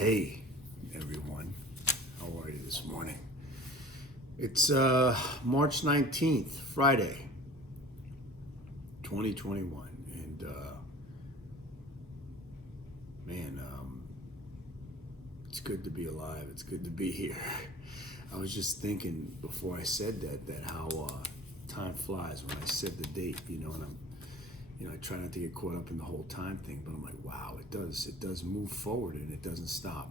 Hey, everyone. How are you this morning? It's March 19th, Friday, 2021. And man, it's good to be alive. It's good to be here. I was just thinking before I said that how time flies when I said the date, and I try not to get caught up in the whole time thing, but I'm like, wow, it does move forward and it doesn't stop.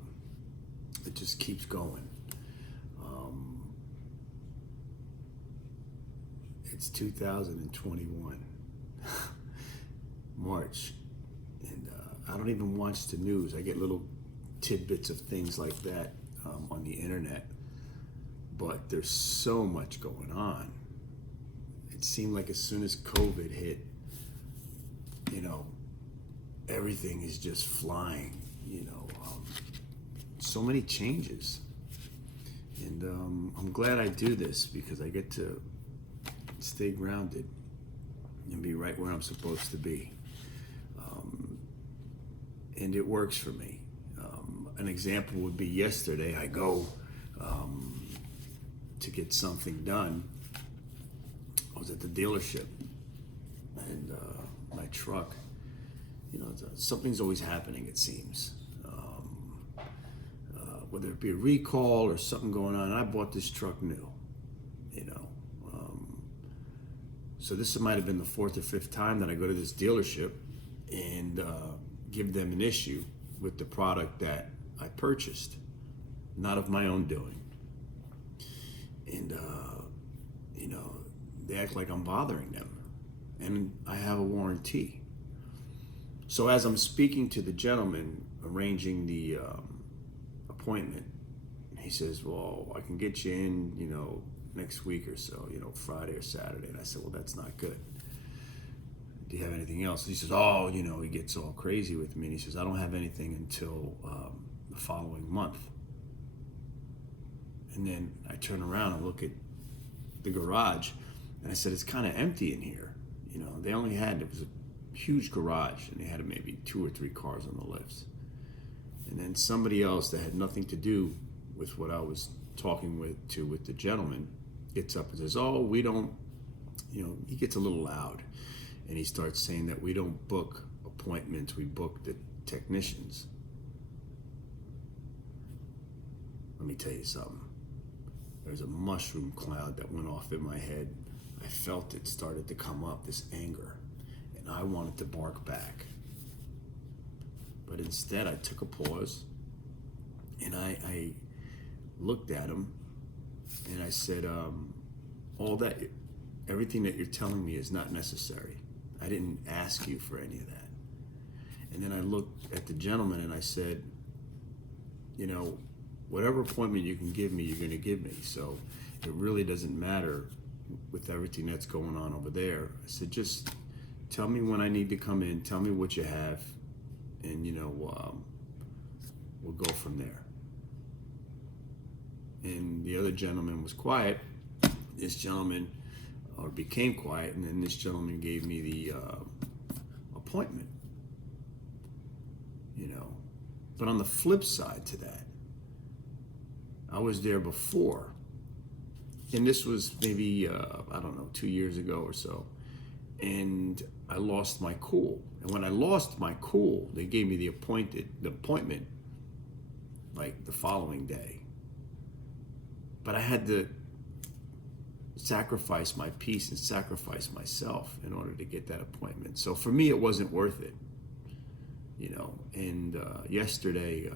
It just keeps going. It's 2021, March, and I don't even watch the news. I get little tidbits of things like that on the internet, but there's so much going on. It seemed like as soon as COVID hit, everything is just flying, so many changes. And I'm glad I do this because I get to stay grounded and be right where I'm supposed to be. And it works for me. An example would be yesterday, I go to get something done. I was at the dealership and my truck, something's always happening, it seems. Whether it be a recall or something going on, I bought this truck new, So this might have been the fourth or fifth time that I go to this dealership and give them an issue with the product that I purchased, not of my own doing. And, they act like I'm bothering them. And I have a warranty. So as I'm speaking to the gentleman arranging the appointment, he says, well, I can get you in, next week or so, Friday or Saturday. And I said, well, that's not good. Do you have anything else? He says, oh, he gets all crazy with me. And he says, I don't have anything until the following month. And then I turn around and look at the garage and I said, it's kind of empty in here. They only had, it was a huge garage and they had maybe 2 or 3 cars on the lifts. And then somebody else that had nothing to do with what I was talking with the gentleman gets up and says, oh, we don't, he gets a little loud and he starts saying that we don't book appointments, we book the technicians. Let me tell you something. There's a mushroom cloud that went off in my head. I felt it started to come up, this anger, and I wanted to bark back. But instead I took a pause and I looked at him and I said, everything that you're telling me is not necessary. I didn't ask you for any of that. And then I looked at the gentleman and I said, whatever appointment you can give me, you're going to give me. So it really doesn't matter with everything that's going on over there. I said, just tell me when I need to come in, tell me what you have, and we'll go from there. And the other gentleman was quiet. This gentleman became quiet, and then this gentleman gave me the appointment. But on the flip side to that, I was there before, and this was maybe 2 years ago or so, and I lost my cool. And when I lost my cool, they gave me the appointment like the following day. But I had to sacrifice my peace and sacrifice myself in order to get that appointment. So for me, it wasn't worth it, And yesterday,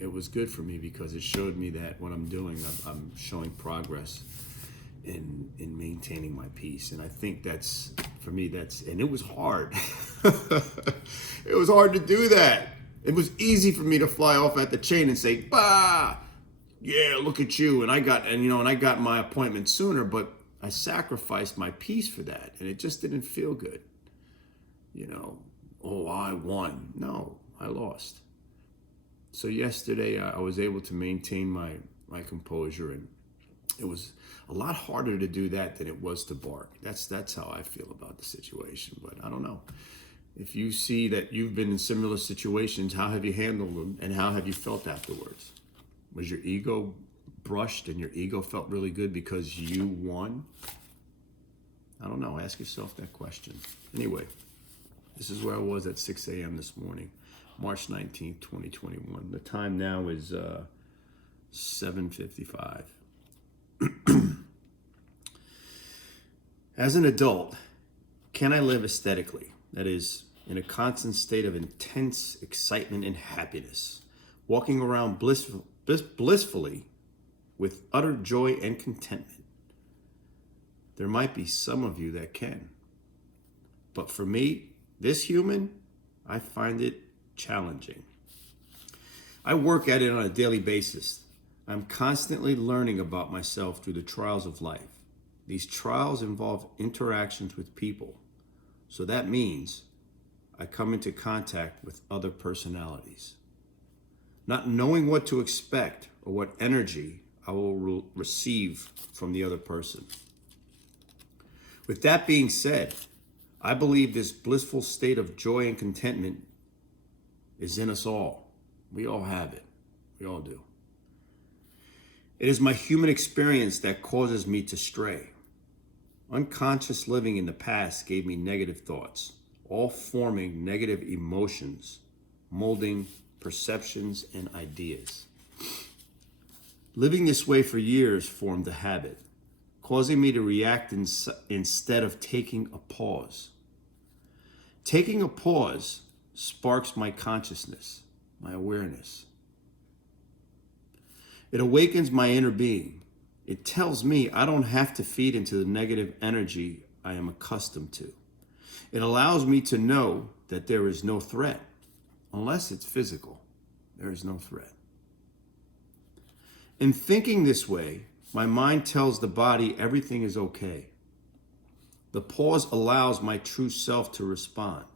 it was good for me because it showed me that what I'm doing, I'm showing progress in maintaining my peace. And I think that's, for me, and it was hard. It was hard to do that. It was easy for me to fly off at the chain and say, bah, yeah, look at you. And I got my appointment sooner, but I sacrificed my peace for that. And it just didn't feel good. Oh, I won. No, I lost. So yesterday I was able to maintain my composure, and it was a lot harder to do that than it was to bark. That's how I feel about the situation, but I don't know. If you see that you've been in similar situations, how have you handled them and how have you felt afterwards? Was your ego brushed and your ego felt really good because you won? I don't know. Ask yourself that question. Anyway, this is where I was at 6 a.m. this morning, March 19th, 2021. The time now is 7:55. As an adult, can I live aesthetically? That is, in a constant state of intense excitement and happiness, walking around blissfully with utter joy and contentment. There might be some of you that can. But for me, this human, I find it challenging. I work at it on a daily basis. I'm constantly learning about myself through the trials of life. These trials involve interactions with people. So that means I come into contact with other personalities. Not knowing what to expect or what energy I will receive from the other person. With that being said, I believe this blissful state of joy and contentment is in us all. We all have it. We all do. It is my human experience that causes me to stray. Unconscious living in the past gave me negative thoughts, all forming negative emotions, molding perceptions and ideas. Living this way for years formed a habit, causing me to react instead of taking a pause. Taking a pause sparks my consciousness, my awareness. It awakens my inner being. It tells me I don't have to feed into the negative energy I am accustomed to. It allows me to know that there is no threat. Unless it's physical, there is no threat. In thinking this way, my mind tells the body everything is okay. The pause allows my true self to respond.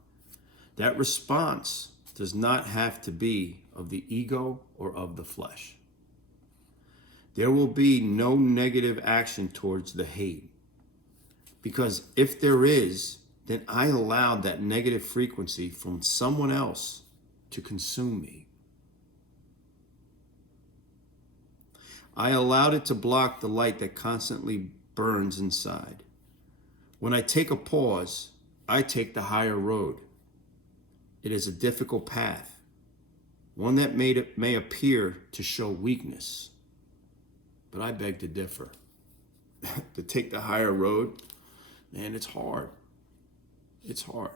That response does not have to be of the ego or of the flesh. There will be no negative action towards the hate. Because if there is, then I allowed that negative frequency from someone else to consume me. I allowed it to block the light that constantly burns inside. When I take a pause, I take the higher road. It is a difficult path, one that may appear to show weakness, but I beg to differ. To take the higher road, man, it's hard. It's hard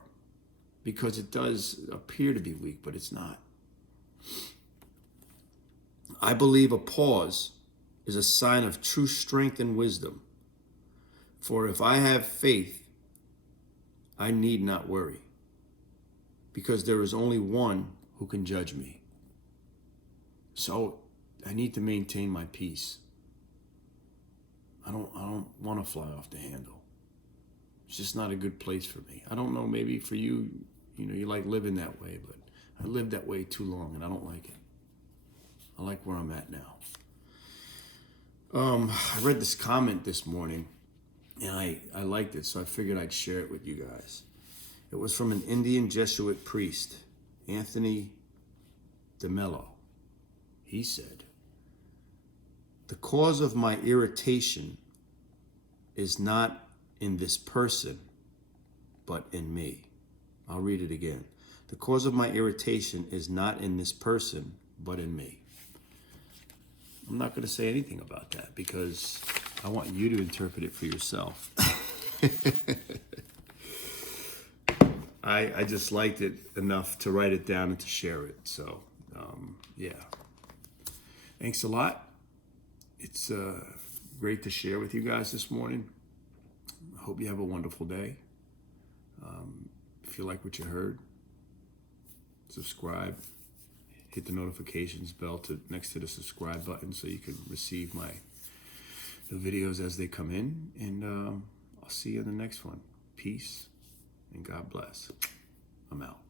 because it does appear to be weak, but it's not. I believe a pause is a sign of true strength and wisdom. For if I have faith, I need not worry, because there is only one who can judge me. So I need to maintain my peace. I don't want to fly off the handle. It's just not a good place for me. I don't know, maybe for you, you like living that way, but I lived that way too long and I don't like it. I like where I'm at now. I read this comment this morning and I liked it, so I figured I'd share it with you guys. It was from an Indian Jesuit priest, Anthony DeMello. He said, "The cause of my irritation is not in this person, but in me." I'll read it again. The cause of my irritation is not in this person, but in me. I'm not going to say anything about that because I want you to interpret it for yourself. I just liked it enough to write it down and to share it. So, yeah. Thanks a lot. It's great to share with you guys this morning. I hope you have a wonderful day. If you like what you heard, subscribe. Hit the notifications bell next to the subscribe button so you can receive the videos as they come in. And I'll see you in the next one. Peace and God bless. I'm out.